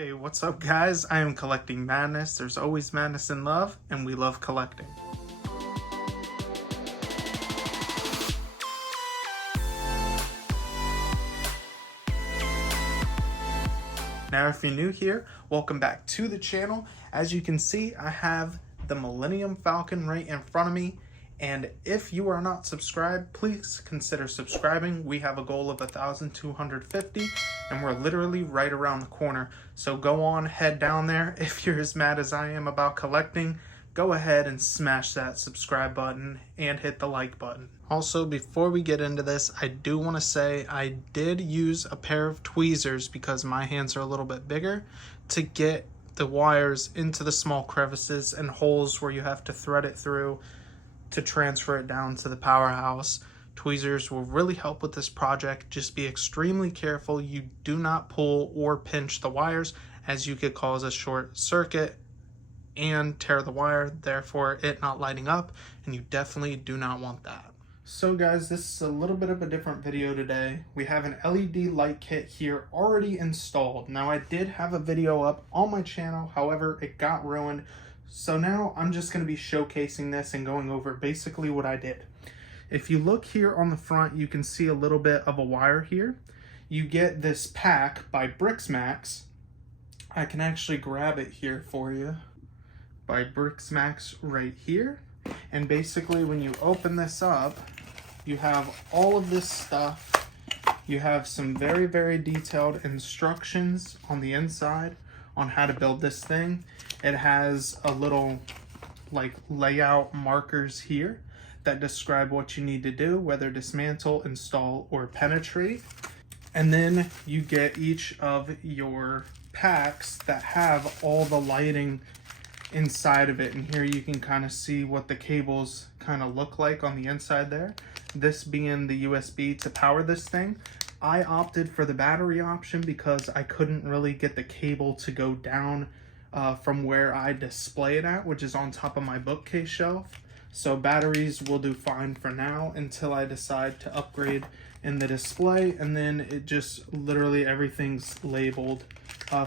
Hey, what's up guys? I am collecting madness. There's always madness in love, and we love collecting. Now, if you're new here, welcome back to the channel. As you can see, I have the Millennium Falcon right in front of me. And if you are not subscribed, please consider subscribing. We have a goal of 1,250 and we're literally right around the corner. So go on, head down there. If you're as mad as I am about collecting, go ahead and smash that subscribe button and hit the like button. Also, before we get into this, I do want to say I did use a pair of tweezers because my hands are a little bit bigger to get the wires into the small crevices and holes where you have to thread it through to transfer it down to the powerhouse. Tweezers will really help with this project. Just be extremely careful. You do not pull or pinch the wires, as you could cause a short circuit and tear the wire, therefore it not lighting up, and you definitely do not want that. So guys, this is a little bit of a different video today. We have an LED light kit here already installed. Now, I did have a video up on my channel, however it got ruined. So now I'm just going to be showcasing this and going over basically what I did. If you look here on the front, you can see a little bit of a wire here. You get this pack by Briksmax. I can actually grab it here for you. By Briksmax right here. And basically when you open this up, you have all of this stuff. You have some very, very detailed instructions on the inside on how to build this thing. It has a little like layout markers here that describe what you need to do, whether dismantle, install, or penetrate. And then you get each of your packs that have all the lighting inside of it. And here you can kind of see what the cables kind of look like on the inside there. This being the USB to power this thing. I opted for the battery option because I couldn't really get the cable to go down from where I display it at, which is on top of my bookcase shelf. So batteries will do fine for now until I decide to upgrade in the display, and then it just literally everything's labeled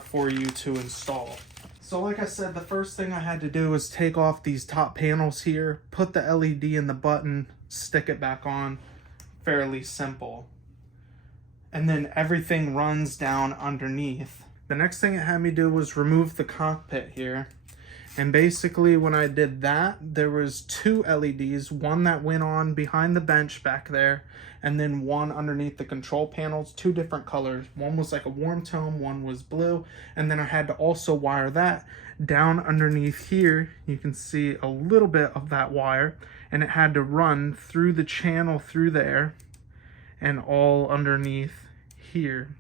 for you to install. So like I said, the first thing I had to do was take off these top panels here, put the LED in the button, stick it back on. Fairly simple. And then everything runs down underneath. The next thing it had me do was remove the cockpit here. And basically when I did that, there was two LEDs, one that went on behind the bench back there, and then one underneath the control panels, two different colors. One was like a warm tone, one was blue, and then I had to also wire that down underneath here. You can see a little bit of that wire, and it had to run through the channel through there and all underneath here.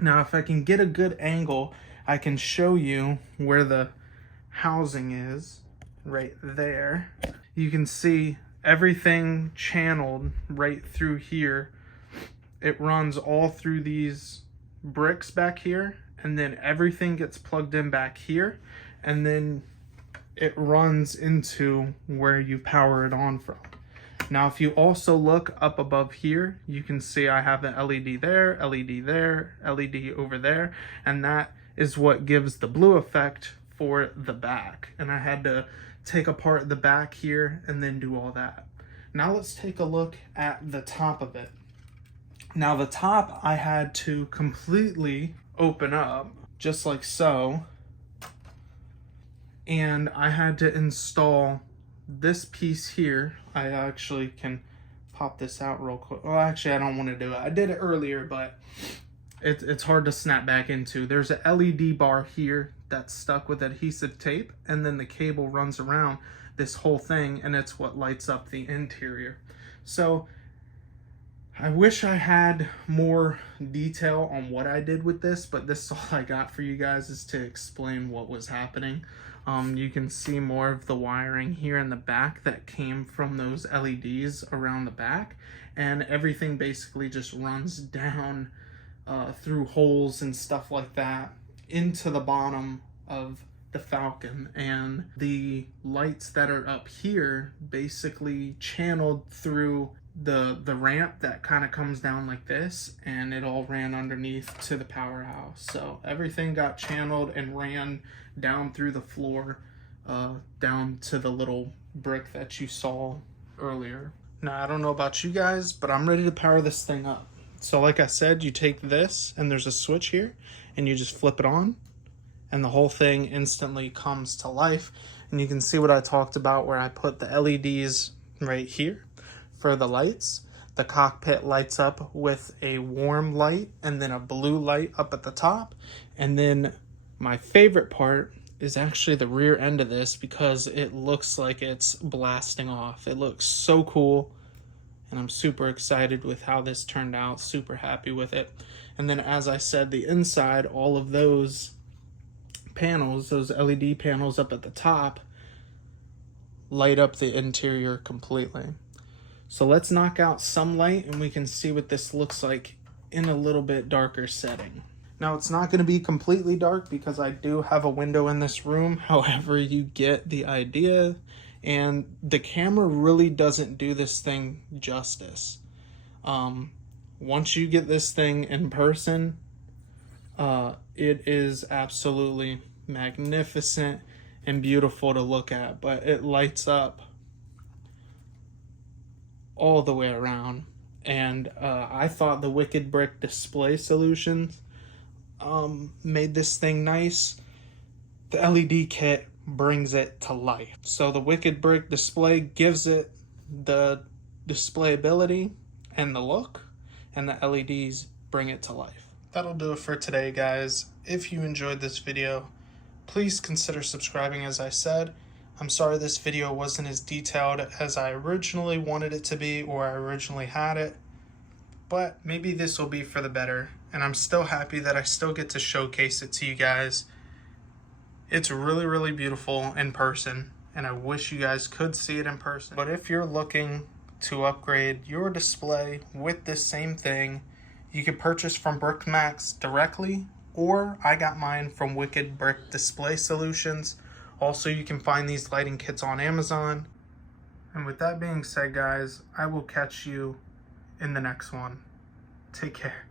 Now, if I can get a good angle, I can show you where the housing is right there. You can see everything channeled right through here. It runs all through these bricks back here, and then everything gets plugged in back here, and then it runs into where you power it on from. Now, if you also look up above here, you can see I have an LED there, LED there, LED over there, and that is what gives the blue effect for the back. And I had to take apart the back here and then do all that. Now let's take a look at the top of it. Now the top I had to completely open up, just like so. And I had to install this piece here. I actually can pop this out real quick. Well, actually I don't want to do it. I did it earlier, but it's hard to snap back into. There's a LED bar here that's stuck with adhesive tape, and then the cable runs around this whole thing, and it's what lights up the interior. So I wish I had more detail on what I did with this, but this is all I got for you guys, is to explain what was happening. You can see more of the wiring here in the back that came from those LEDs around the back, and everything basically just runs down through holes and stuff like that into the bottom of the Falcon. And the lights that are up here basically channeled through the ramp that kind of comes down like this, and it all ran underneath to the powerhouse. So everything got channeled and ran down through the floor, down to the little brick that you saw earlier. Now, I don't know about you guys, but I'm ready to power this thing up. So like I said, you take this, and there's a switch here, and you just flip it on, and the whole thing instantly comes to life. And you can see what I talked about where I put the LEDs right here for the lights. The cockpit lights up with a warm light and then a blue light up at the top. And then my favorite part is actually the rear end of this, because it looks like it's blasting off. It looks so cool, and I'm super excited with how this turned out, super happy with it. And then, as I said, the inside, all of those panels, those LED panels up at the top, light up the interior completely. So let's knock out some light and we can see what this looks like in a little bit darker setting. Now, it's not going to be completely dark because I do have a window in this room. However, you get the idea, and the camera really doesn't do this thing justice. Once you get this thing in person, it is absolutely magnificent and beautiful to look at, but it lights up all the way around. And I thought the Wicked Brick display solutions made this thing nice. The LED kit brings it to life. So the Wicked Brick display gives it the displayability and the look, and the LEDs bring it to life. That'll do it for today, guys. If you enjoyed this video, please consider subscribing. As I said, I'm sorry this video wasn't as detailed as I originally wanted it to be, or I originally had it, but maybe this will be for the better, and I'm still happy that I still get to showcase it to you guys. It's really, really beautiful in person, and I wish you guys could see it in person. But if you're looking to upgrade your display with this same thing, you can purchase from Briksmax directly, or I got mine from Wicked Brick Display Solutions. Also, you can find these lighting kits on Amazon. And with that being said, guys, I will catch you in the next one. Take care.